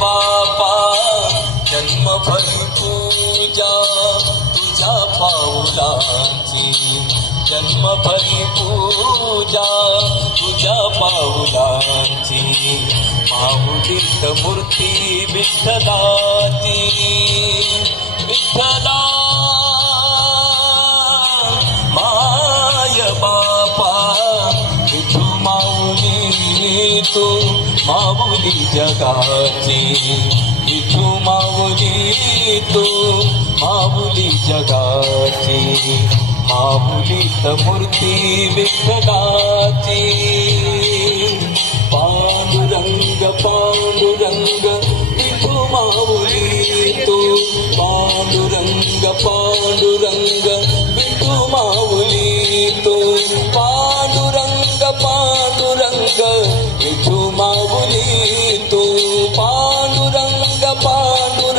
बापा जन्मभरी पूजा तुझ्या पाऊलाची, जन्मभरी पूजा तुझ्या पाऊलाची, माऊलीत मूर्ती विठ्ठलाची, विठ्ठला माय बापा विठू माऊली तू माऊली जगाची, विठू माऊली तू माऊली जगाची, माऊलीत मूर्ती विठ्ठलाची, पांडुरंग पांडुरंग विठू माऊली तू, पांडुरंग पांडुरंग विठू माऊली तू, पांडुरंग पांडुरंग